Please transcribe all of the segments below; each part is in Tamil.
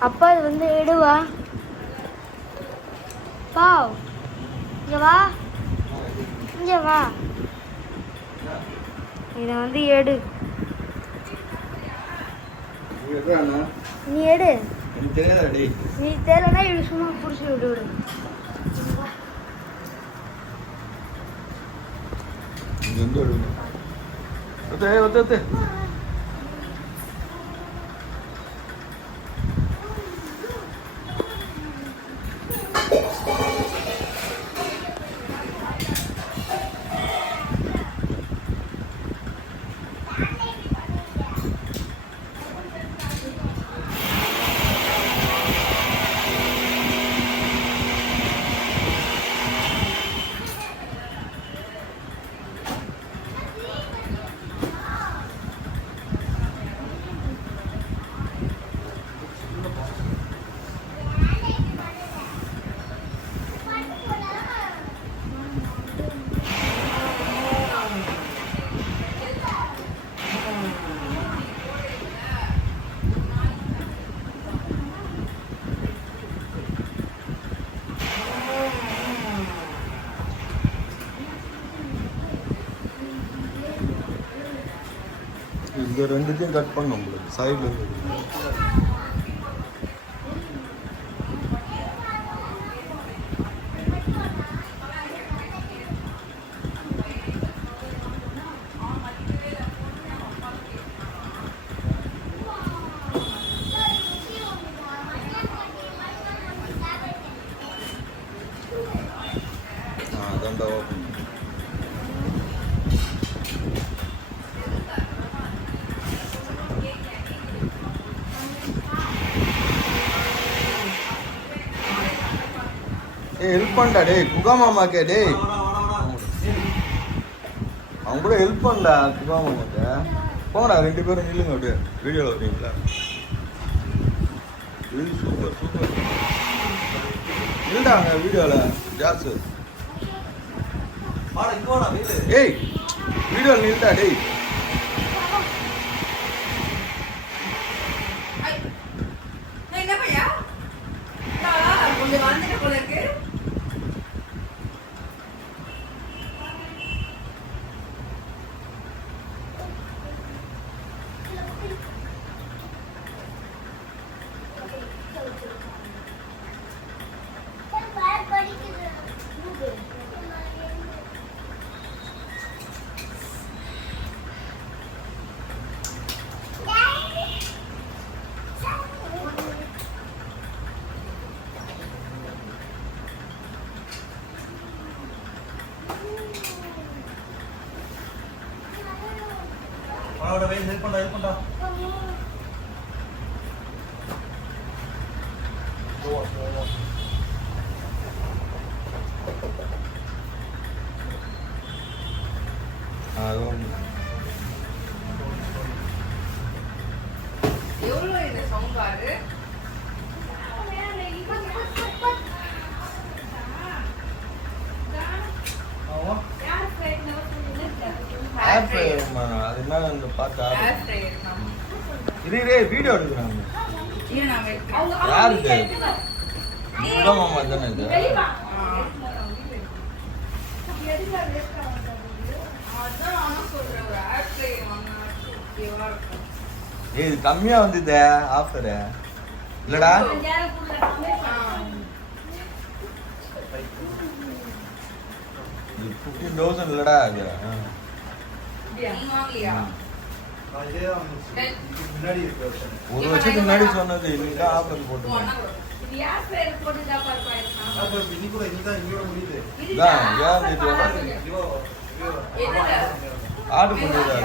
அப்பா இது வந்து எடுவா பாவ் இங்க வா இங்க வா இதை வந்து எடு நீ எடு நீ தெரியலன்னா இது சும்மா பிடிச்சி விடு விடு இந்த ரெண்டுத்தையும் கட் பண்ண உங்களுக்கு சைடில் அதான்டா ஓப்பன் ஹெல்ப் பண்ணா டேய் குகா மாமாக்கே டேய் அவங்க கூட ஹெல்ப் பண்ணா குகா மாமாக்கே போங்கடா ரெண்டு பேரும் நில்லுங்க அப்படியே வீடியோவில் வரீங்களா சூப்பர் சூப்பர் இல்லைடாங்க வீடியோவில் ஜாஸு ஏய் வீடியோவில் நில்டா டேய் ஹெல்ப் பண்ணா எவ்வளோ இந்த சவுண்ட் பாரு அது என்ன இந்த பார்த்தா இது வீடியோ எடுக்கிறாங்க யாருக்கு மாமா தானே இது இது கம்மியா வந்தது ஆஃபரு இல்லடா 15,000 இல்லடா அது ஒரு வருஷத்துக்கு முன்னாடி சொன்னது இன்னைக்கு ஆஃபர் போட்டு ஆர்டர் பண்ணிடுறாரு ஆர்டர் பண்ணுவாங்கடா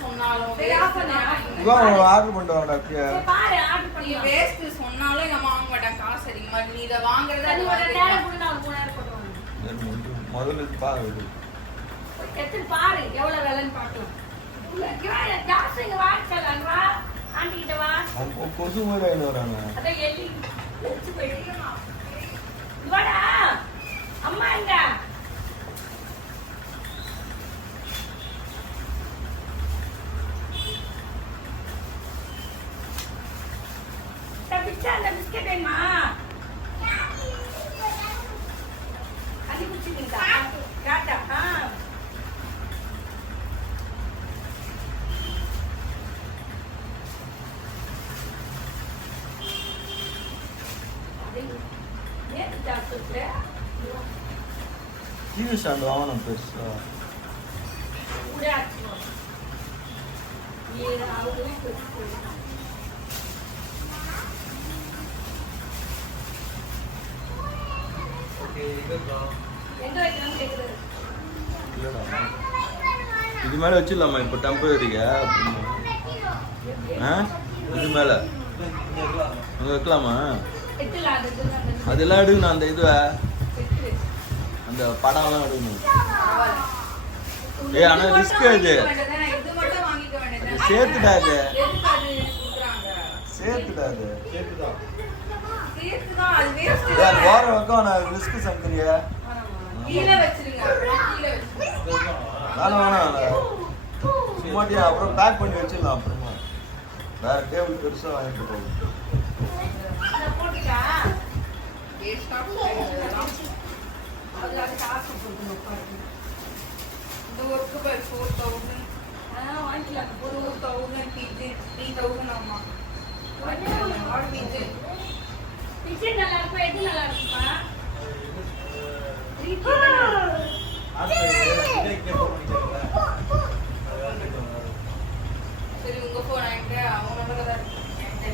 சொன்னாலும் வாங்க மாட்டாங்க காசு அதிகமா நீ இதை வாங்குறத முதல்ல பாரு பாரு எவ்வளவு வேலைன்னு பாக்கலாம் ஜாஸ்தி வாங்க ஆண்டி கிட்ட வா கொசு மாதிரி ஆயின்னு வராங்க. அதான் எலி வெச்சு போயிடுமா வாடா அம்மா எங்க தப்பிச்சா அந்த பிஸ்கட் வேணுமா அது குடிச்சிருக்கா காட்டா டிவி ஸ்டாண்ட் வாங்கணும் பெருசா. இது மேல வச்சிடலாமா இப்போ டெம்பரரிங்க? இது மேல அங்க வைக்கலாமா? அதெல்லாம் எடுக்கணும். அந்த இது அந்த படம்லாம் எடுக்கணும். ஆனா ரிஸ்க் அது. சேர்த்துடாது சேர்த்துடாது வாரம் வைக்கும். நான் ரிஸ்க் சங்கரியா வேணாம் சும்மாட்டியா அப்புறம் பேக் பண்ணி வச்சிடலாம். அப்புறமா வேற டேபிள் பெருசா வாங்கிட்டு போகும். நல்லா இருக்கும். எது நல்லா இருக்குப்பா? சரி உங்க போன் என்கிட்ட அவனோட தான் நல்லா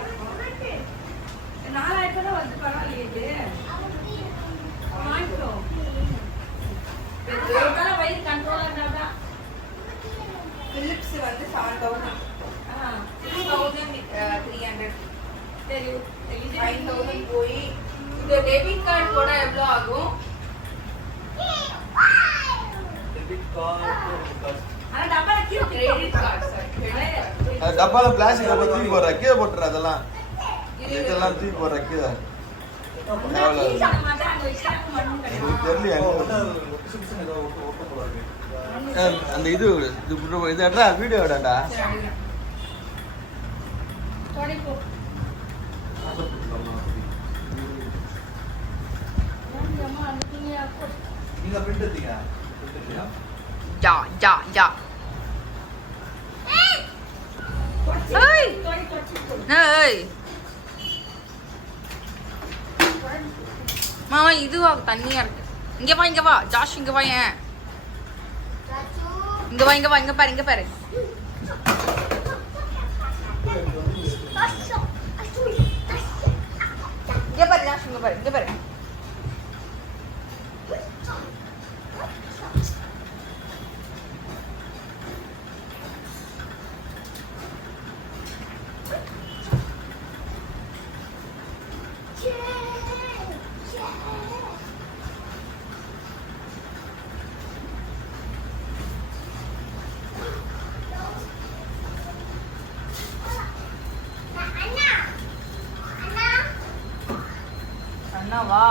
இருக்கும். 4000 தான் வந்து பரவாயில்லையே. வாங்கிக்கோ. வயிறு கண்ட்ரோலா இருந்தாதான். பிலிப்ஸ் வந்து 7000 6300 சரி 5000 போய் இந்த டெபிட் கார்டு போட எவ்வளவு ஆகும்? ஆனா டப்பால கீழ கிரெடிட் கார்டு சார். டப்பால பிளாஸ்டிக் டப்பா தூக்கி போடுற கீழே போட்டுற. அதெல்லாம் இதெல்லாம் தூக்கி போடுற கீழே. எனக்கு தெரியல அந்த இது இதா video விடாண்டா. Ja, ja, ja. Hey! Hey! மாமா இதுவா தண்ணியா இருக்கு. இங்க வா ஜாஷ் இங்க வா. ஏன் இங்க வா இங்க பாரு இங்க பாரு. இங்க பாரு ஜாஷ் இங்க பாரு. அண்ணா வா.